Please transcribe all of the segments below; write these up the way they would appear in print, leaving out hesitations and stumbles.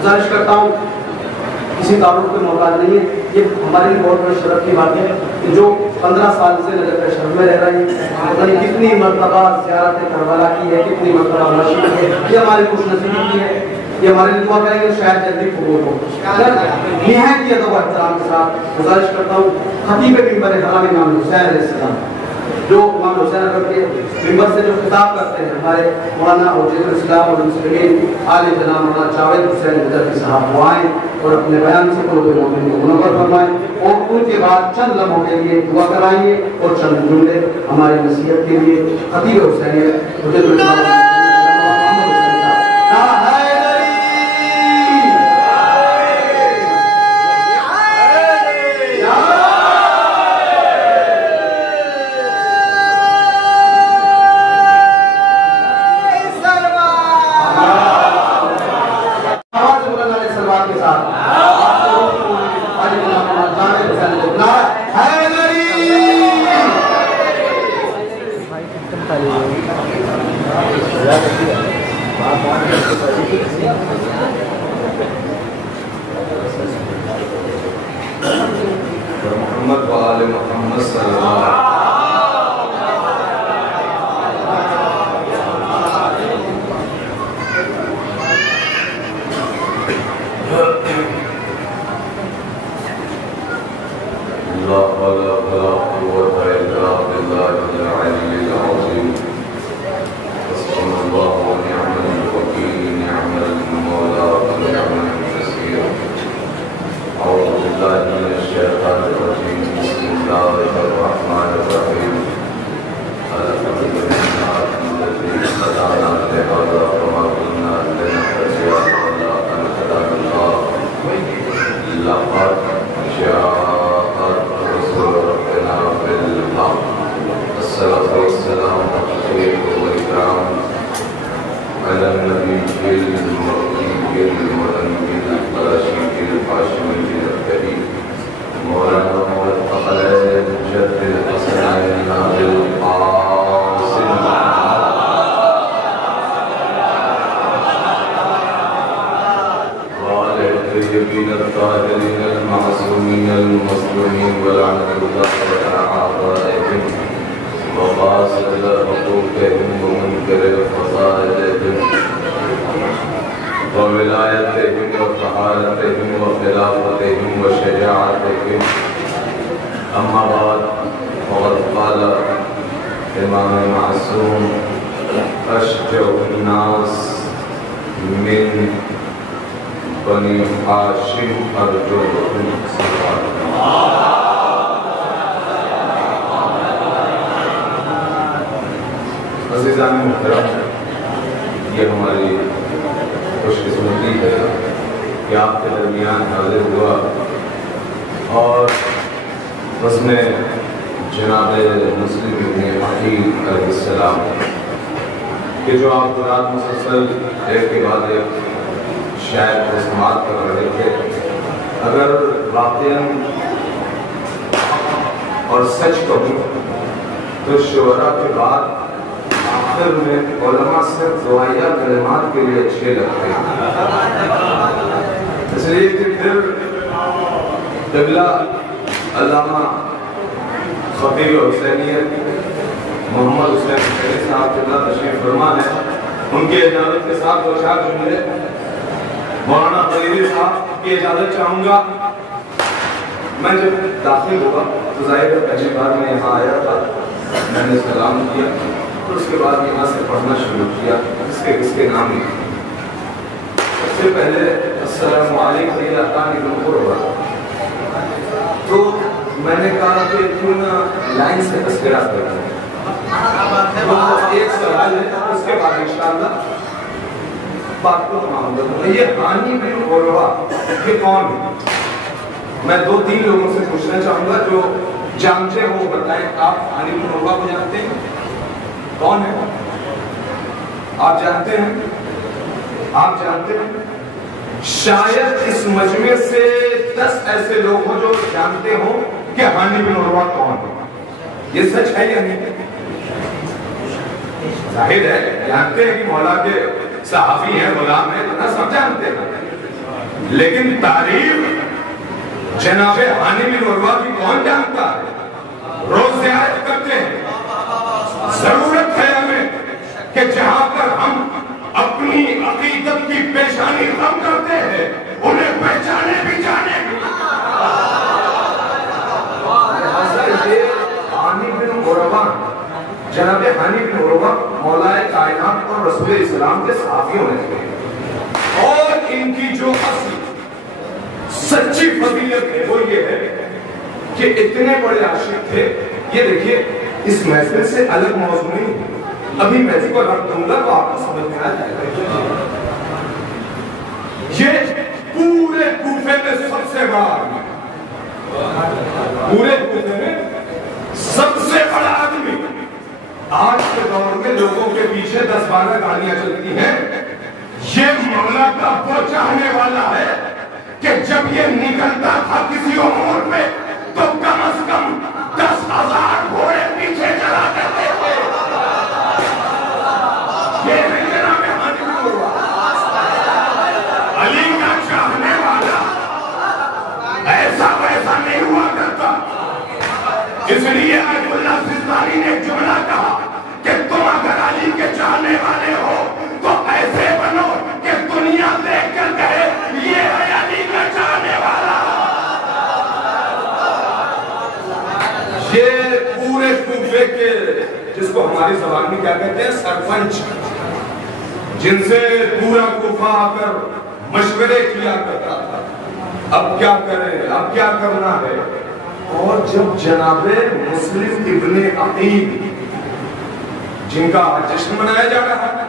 گزارش کرتا ہوں کسی تعارف کے محتاج نہیں ہے، یہ ہمارے لیے بہت بڑے شرف کی بات ہے کہ جو 15 سال سے نجف شرف میں رہ رہی ہے، پتہ نہیں کتنی مرتبہ زیارت کربلا کی ہے، کتنی مرتبہ مشی کی ہے، یہ ہماری خوش نصیبی کی ہے، یہ ہمارے لیے دعا کریں گے شاید جلدی قبول ہو۔ نہایت کی ادب و احترام کے ساتھ گزارش کرتا ہوں خطیب منبر حرام امام حسین علیہ السلام جو امام حسین اکبر کے منبر سے جو خطاب کرتے ہیں، ہمارے مولانا حجت الاسلام والمسلمین آل جناب مولانا جاوید حسین مدتی صاحب وہ آئیں اور اپنے بیان سے قلوب مومنین کو منور فرمائیں اور ان کے بعد چند لمحوں کے لیے دعا کرائیے اور چند جملے ہماری نصیحت کے لیے خطیب حسین حجت الاسلام محمد و آل محمد صلی اللہ علیہ وسلم۔ لا حول ولا قوة إلا بالله العلي العظيم۔ حسبنا الله ونعم الوكيل، نعم المولى ونعم النصير۔ أعوذ بالله من الشيطان الرجيم، بسم الله الرحمن الرحيم۔ الحمد لله الذي هدانا لهذا وما كنا لنهتدي لولا أن هدانا الله، لقد جاءت رسل ربنا بالحق۔ الصلاة والسلام والإكرام على النبي المرضي المؤمن الرشيد الهاشمي الكريم مولانا والثقلين جد الحسنين أبي القاسم وعلى الطيبين الطاهرين المعصومين المظلومين ولعنة الله على أعدائهم وقاصد حقوقهم ومنكر فضائلهم وولایتهم وطہارتهم وخلافتهم وشجاعتهم۔ اما بعد فقد قال امام معصوم اشجع الناس من بنی ہاشم ارجلهم۔ عزیزان محترم، یہ ہماری خوش قسمتی ہے کہ آپ کے درمیان حاضر ہوا اور اس میں جناب مسلم ابن عقیل علیہ السلام کہ جو آپ رات مسلسل ایک کے بعد ایک شاعر کو سماعت کر رہے تھے، اگر واقعاً اور سچ کہوں تو شعراء کے بعد آخر میں علماء صرف دعائیہ کلمات کے لیے اچھے لگتے ہیں، اس لیے کہ پھر قبلہ علامہ خطیب حسینیت محمد حسین حسینی صاحب قبلہ تشریف فرما ہے، ان کی اجازت کے ساتھ دو چار جملے مولانا خلیلی صاحب کی اجازت چاہوں گا۔ میں جب داخل ہوا تو ظاہر پہلی بار میں یہاں آیا تھا، میں نے سلام کیا تو اس کے بعد یہاں سے پڑھنا شروع کیا، اس کے نام لکھے۔ سب سے پہلے السلام علیکم قربا، تو میں نے کہا کہ کیوں نہ لائن سے تذکرہ کریں، ایک سوال ہے اس کے بعد انشاءاللہ بات کو تمام کروں گا۔ یہ حانی بن قربا یہ کون ہے؟ میں دو تین لوگوں سے پوچھنا چاہوں گا جو جانتے ہو بتائیں۔ آپ حانی بن قربا کو جانتے ہیں؟ کون ہے؟ آپ جانتے ہیں؟ آپ جانتے ہیں؟ شاید اس مجمع سے 10 ایسے لوگ ہو جو جانتے ہو کہ حانی بن قربا کون ہے۔ یہ سچ ہے یا نہیں؟ ظاہر ہے جانتے ہیں کہ مولا کے صحابی ہیں، غلام ہیں، تو نہ سب جانتے ہیں، لیکن تاریخ جناب ہانی بن عروہ کی کون جانتا ہے؟ روز زیارت کرتے ہیں. ضرورت ہے ہمیں کہ جہاں پر ہم اپنی عقیدت کی پیشانی غم کرتے ہیں انہیں پہچانے بھی جانے بھی. ہانی بن عروہ جناب ہانی بن عروہ مولا کائنات اور رسول اسلام کے صحابی ہونے تھے اور ان کی جو اصل سچی فضیلت ہے وہ یہ ہے کہ اتنے بڑے عاشق تھے. یہ دیکھیے اس محفل سے الگ موضوع نہیں، ابھی محفل کو رکھ دوں گا تو آپ کو سمجھ میں آ جائے گا. یہ پورے کوفے میں سب سے بڑا آدمی، پورے کوفے میں سب سے بڑا آدمی. آج کے دور میں لوگوں کے پیچھے 10-12 گاڑیاں چلتی ہیں. یہ مولا کا وہ چاہنے والا ہے کہ جب یہ نکلتا تھا کسی امور میں تو کم از کم 10,000 گھوڑے پیچھے چلا کرتے تھے. یہ نہیں جناب ہانی بن عروہ، علی کا چاہنے والا ایسا ویسا نہیں ہوا کرتا. اس لیے آیت اللہ سستانی نے ایک جملہ کہا کہ تم اگر علی کے چاہنے والے ہو تو ایسے بنو کہ دنیا دیکھ کر کہے یہ ہے علی کا چاہنے والا. یہ پورے کوفے کے جس کو ہماری زبان میں کیا کہتے ہیں سرپنچ، جن سے پورا کوفہ آ کر مشورے کیا کرتا تھا اب کیا کریں اب کیا کرنا ہے. اور جب جناب مسلم ابن عقیل جن کا جشن منایا جا رہا ہے،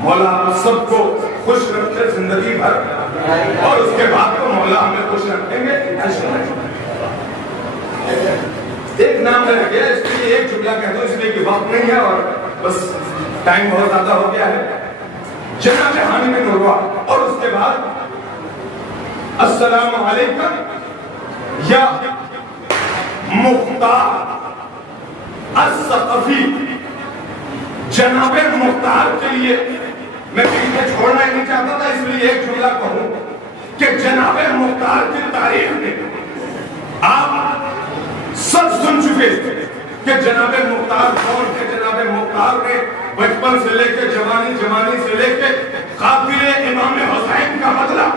مولا سب کو خوش رکھے زندگی بھر اور اس کے بعد تو مولا ہمیں خوش رکھیں گے. ایک نام رہ گیا اس لیے ایک جملہ کہہ دو اس لیے کہ وقت نہیں ہے اور بس ٹائم بہت زیادہ ہو گیا ہے. جناب ہانی بن عروہ اور اس کے بعد السلام علیکم یا مختار الثقفی. جناب مختار کے لیے میں پیچھے چھوڑنا ہی نہیں چاہتا تھا، اس لیے ایک جملہ کہوں کہ جناب مختار کی تاریخ میں آپ سب سن چکے کہ جناب مختار کون تھے. جناب مختار نے بچپن سے لے کے جوانی سے لے کے قاتل امام حسین کا بدلہ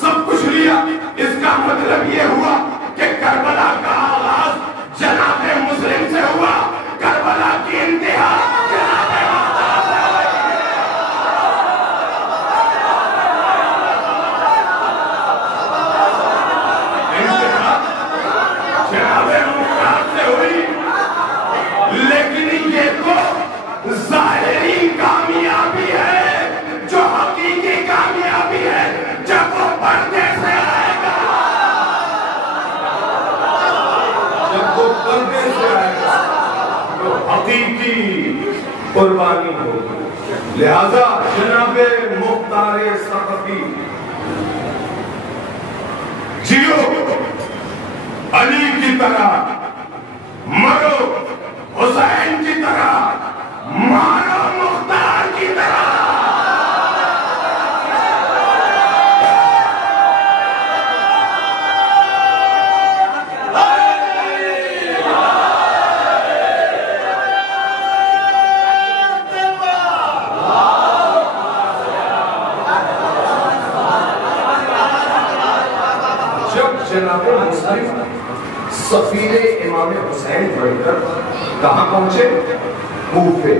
سب کچھ لیا. اس کا مطلب یہ ہوا کہ کربلا کا آغاز جناب مسلم سے ہوا، کربلا کی انتہا جناب مختار سے ہوئی. انتہا جناب مختار سے ہوئی، لیکن یہ تو ظاہری کامیابی ہے. جو حقیقی کامیابی ہے جب وہ پردے سے آئے گا، جب وہ پردے سے آئے گا تو حقیقی قربانی ہوگی. لہذا جناب مختار ثقفی جیو علی کی طرح، مرو حسین کی طرح، مارو مختار کی طرح. جناب مسلم سفیر امام حسین بڑھ کر کہاں پہنچے؟ کوفے.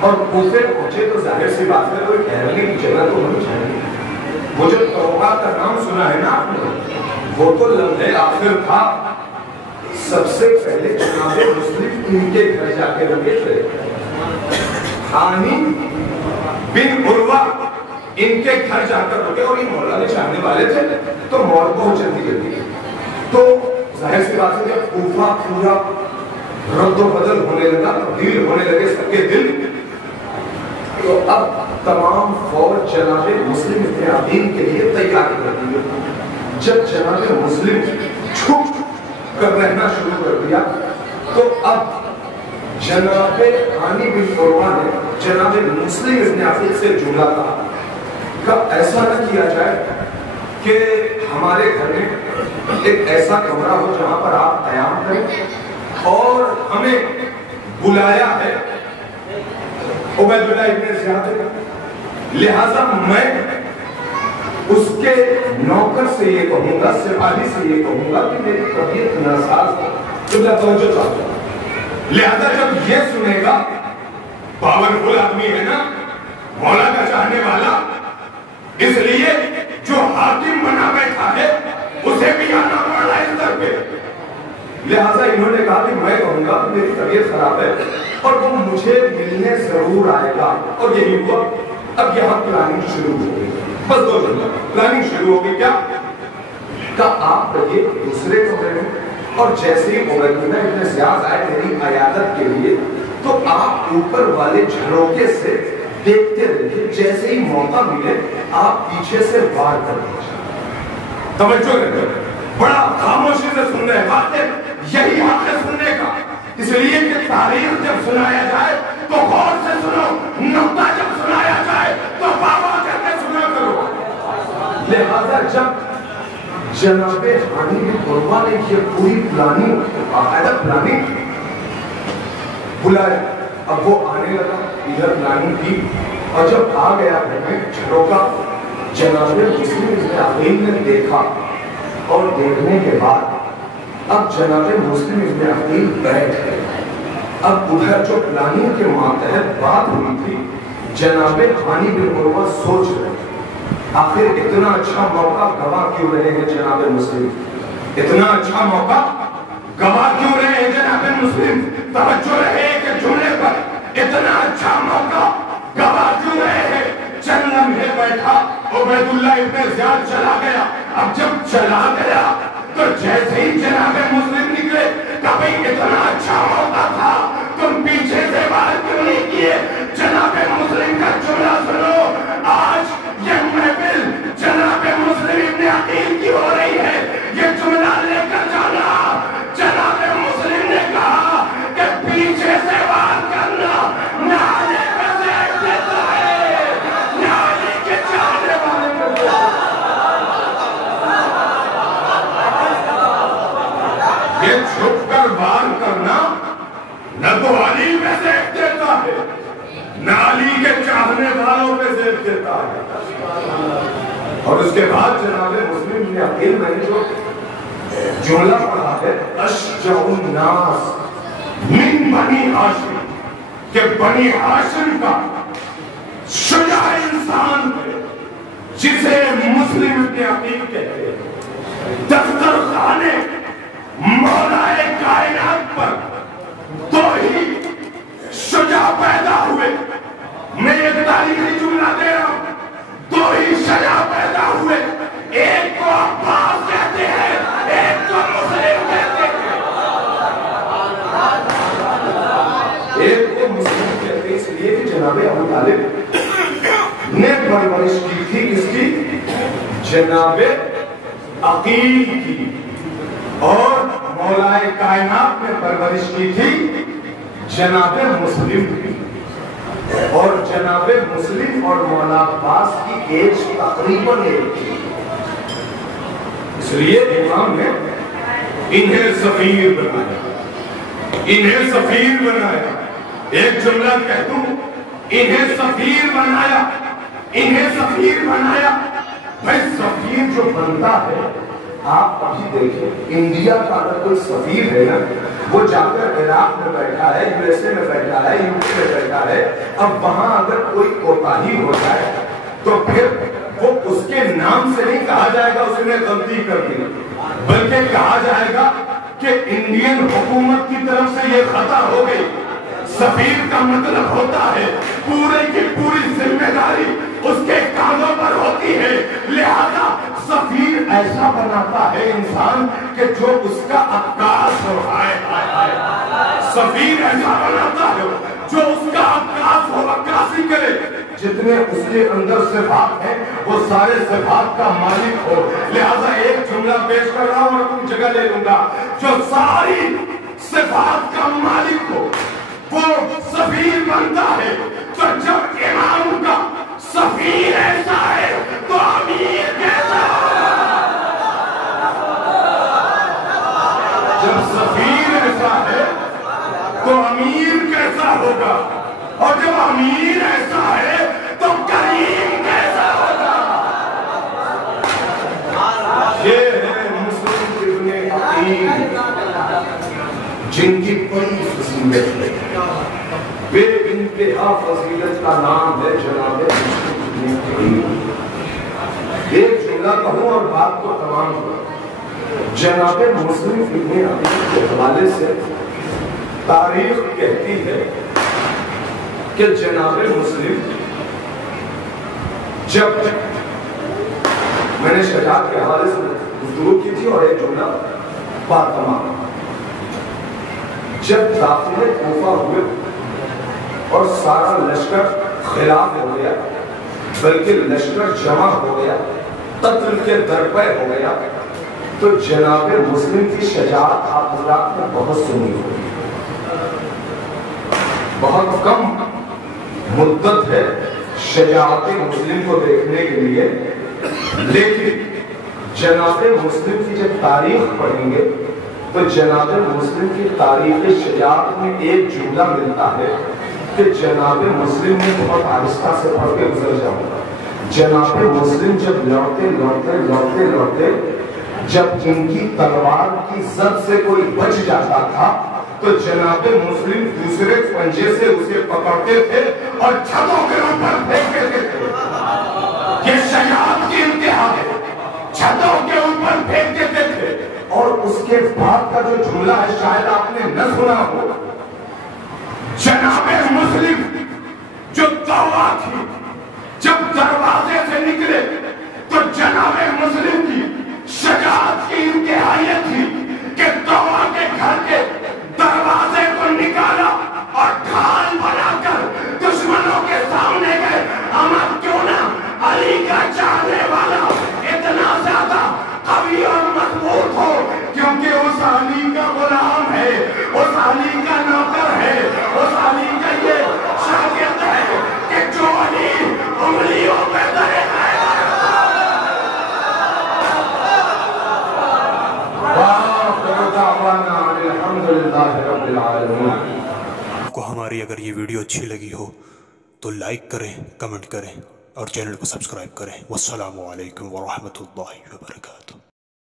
اور کوفے پہنچے تو ظاہر سی بات ہے کوئی ٹھہرنے کی جگہ تو نہیں چاہیے. وہ جو توبہ کا نام سنا ہے نا آپ نے، وہ تو لمحے آخر تھا. سب سے پہلے جناب مسلم ان کے گھر جا کے رکے تھے. ہانی بن عروہ ان کے گھر جا کر رکے اور یہ مولا کے چاہنے والے تھے تو موت بہت جلدی کرتی ہے. تو ظاہر سی بات ہے جب کوفہ پورا رد و بدل ہونے لگا، تبدیل ہونے لگے سب کے دل، تو اب تمام فوج جناب مسلم ابن عقیل کے لیے تیار کر دی. جب جناب مسلم چھپ کر رہنا شروع کر دیا تو اب جناب ہانی بن عروہ نے جناب مسلم ابن عقیل سے جملہ کہا کہ ایسا نہ کیا جائے کہ ہمارے گھر میں ایک ایسا کمرہ ہو جہاں پر آپ قیام کریں، اور ہمیں بلایا ہے عبید اللہ ابن زیاد، لہذا میں اس کے نوکر سے یہ کہوں گا، سپاہی سے یہ کہوں گا کہ میری طبیعت ناساز ہے، توجہ چاہتا ہوں، لہذا جب یہ سنے گا پاورفل آدمی ہے نا، مولا کا چاہنے والا، اس لیے جو حاکم بنا بیٹھا ہے اسے بھی آنا پڑ رہا ہے اس در پہ، لہذا انہوں نے کہا کہ میں کہوں گا کہ میری طبیعت خراب ہے اور وہ مجھے ملنے ضرور آئے گا، اور یہی ہوا۔ اب یہاں پلاننگ شروع ہو گئی، بس 2 جملہ پلاننگ شروع ہو گئی، کیا کہ آپ رہیے دوسرے کمرے میں، اور جیسے ہی عبید اللہ ابن زیاد آئے میری عیادت کے لیے تو آپ اوپر والے جھروکے سے دیکھتے رہیے، جیسے ہی موقع ملے آپ پیچھے سے وار کر دیجیے۔ توجہ رکھیں، بڑا خاموشی سے سن رہے باتیں، یہی حق ہے سننے کا، اس لیے کہ تاریخ جب سنایا جائے تو غور سے سنو، نقطہ جب سنایا جائے تو بابا کہتے سنا کرو۔ لہذا جب جناب ہانی بن عروہ نے یہ پوری پلاننگ، باقاعدہ پلاننگ بلایا، اب وہ آنے لگا، ادھر پلاننگ کی، اور جب آ گیا گھر میں جھروکا، جناب مسلم ابن عقیل نے دیکھا، اور دیکھنے کے بعد اب جناب مسلم ابن عقیل بیٹھ گئے۔ اب ادھر جو پلاننگ کے ماتحت بات ہوئی تھی، جناب ہانی بن عروہ سوچ رہے آخر اتنا اچھا موقع گواہ کیوں رہے ہیں جناب مسلم، اتنا اچھا موقع گواہ کیوں رہے ہیں جناب مسلم، توجہ رہے کہ جملے پر، اتنا اچھا موقع گواہ کیوں رہے ہیں۔ چند لمحے بیٹھا، عبید اللہ ابن زیاد چلا گیا، اب جب چلا گیا تو جیسے ہی جناب مسلم نکلے، کبھی اتنا اچھا موقع تھا تم پیچھے سے وار کیوں نہیں کیے۔ جناب مسلم کا جملہ سنو، آج یہ محفل جناب مسلم ابن عقیل کی ہو رہی ہے، یہ جملہ لے کر جانا۔ جناب مسلم نے کہا کہ پیچھے سے وار کرنا نالے میں دیکھ دیتا ہے، نالی کے چاہنے والے میں دیکھتا ہے۔ یہ چھپ کر وار کرنا نہ تو علی میں دیکھ دیتا ہے، نالی کے چاہنے والوں پہ دیکھ دیتا ہے۔ اور اس کے بعد جناب مسلم ابن عقیل میں نے جو جملہ پڑھا ہے، اشجع الناس من بنی ہاشم، کہ بنی ہاشم کا شجاع انسان جسے مسلم ابن عقیل کہتے ہیں، دفتر خانے مولا کائنات پر دو ہی شجاع پیدا ہوئے۔ میں ایک تاریخی جملہ دے رہا ہوں، دو ہی شجاع پیدا ہوئے، ایک کو عباس کہتے ہیں، ایک کو مسلم کہتے ہیں۔ ایک کو مسلم کہتے ہیں اس لیے کہ جناب ابو طالب نے پرورش کی تھی کس کی؟ جناب عقیل کی، اور مولا کائنات نے پرورش کی تھی جناب مسلم کی، اور جناب مسلم اور مولا عباس کی ایج تقریباً ایک تھی، اس لیے امام نے انہیں سفیر بنایا، انہیں سفیر بنایا۔ ایک جملہ کہہ دوں، انہیں سفیر بنایا، انہیں سفیر بنایا۔ بھائی سفیر جو بنتا ہے، آپ ابھی دیکھیں انڈیا کا اگر کوئی سفیر ہے نا، وہ جا کر عراق میں بیٹھا ہے، یو ایس اے میں بیٹھا ہے، یو کے میں بیٹھا ہے، اب وہاں اگر کوئی کوتاہی ہو جائے تو پھر وہ اس کے نام سے نہیں کہا جائے گا اس نے غلطی کر دی، بلکہ کہا جائے گا کہ انڈین حکومت کی طرف سے یہ خطا ہو گئی۔ سفیر کا مطلب ہوتا ہے پورے کی پوری ذمہ داری اس کے کاندھوں پر ہوتی ہے، لہذا سفیر ایسا بناتا ہے انسان کہ جو اس کا عکاس ہو، سفیر ایسا بناتا ہے جو اس کا عکاس ہو، عکاسی کرے، جتنے اس کے اندر صفات ہیں وہ سارے صفات کا مالک ہو۔ لہذا ایک جملہ پیش کر رہا ہوں اور تم جگہ لے لوں گا، جو ساری صفات کا مالک ہو وہ سفیر بنتا ہے۔ تو جب امام کا سفیر ایسا ہے تو امیر کیسا ہوگا؟ اور جب امیر ایسا ہے تو کریم کیسا ہوگا؟ یہ ہے مسلم ابن عقیل جن کی بڑی فضیلت ہے، بے انتہا فضیلت کا نام ہے جناب مسلم ابن عقیل۔ ایک جملہ کہوں اور بات کو تمام ہوا۔ جناب مسلم ابن عقیل کے حوالے سے تاریخ کہتی ہے کہ جناب مسلم جب میں نے شجاعت کے حوالے سے گفتگو کی تھی اور ایک جملہ بات تمام، جب داخل کوفہ ہوئے اور سارا لشکر خلاف ہو گیا، بلکہ لشکر جمع ہو گیا، قتل کے درپے ہو گیا، تو جناب مسلم کی شجاعت آپ حضرات نے بہت سنی ہوگی۔ بہت کم مدت ہے شجاعت مسلم کو دیکھنے کے لیے، لیکن جناب مسلم کی جب تاریخ پڑھیں گے تو جناب مسلم کی تاریخ شجاعت میں ایک جملہ ملتا ہے کہ جناب مسلم نے بہت آہستہ سے پڑھ کے گزر جاؤں گا۔ جناب مسلم جب لڑتے جب ان کی تلوار کی زد سے کوئی بچ جاتا تھا تو جناب مسلم دوسرے پنجے سے اسے پکڑتے تھے اور چھتوں کے اوپر پھینک دیتے تھے۔ یہ شجاعت کی انتہا ہے، چھتوں کے اوپر پھینک دیتے تھے۔ اور اس کے بعد کا جو جملہ ہے شاید آپ نے نہ سنا ہو، جناب مسلم جو دعویٰ تھی جب دروازے سے نکلے تو جناب مسلم کی شجاعت کی انتہا یہ تھی کہ دعویٰ کے گھر کے دروازے کو نکالا اور ڈھال بنا کر دشمنوں کے سامنے گئے۔ ہم کیوں نہ علی کا چاہنے والا اتنا زیادہ قوی اور مضبوط ہو، کیونکہ اس علی کا غلام ہے، اس علی کا نوکر ہے، اس علی کا یہ شاگرد ہے کہ جو علی انگلیوں پہ دے ہے۔ آپ کو ہماری اگر یہ ویڈیو اچھی لگی ہو تو لائک کریں، کمنٹ کریں اور چینل کو سبسکرائب کریں۔ والسلام علیکم ورحمۃ اللہ وبرکاتہ۔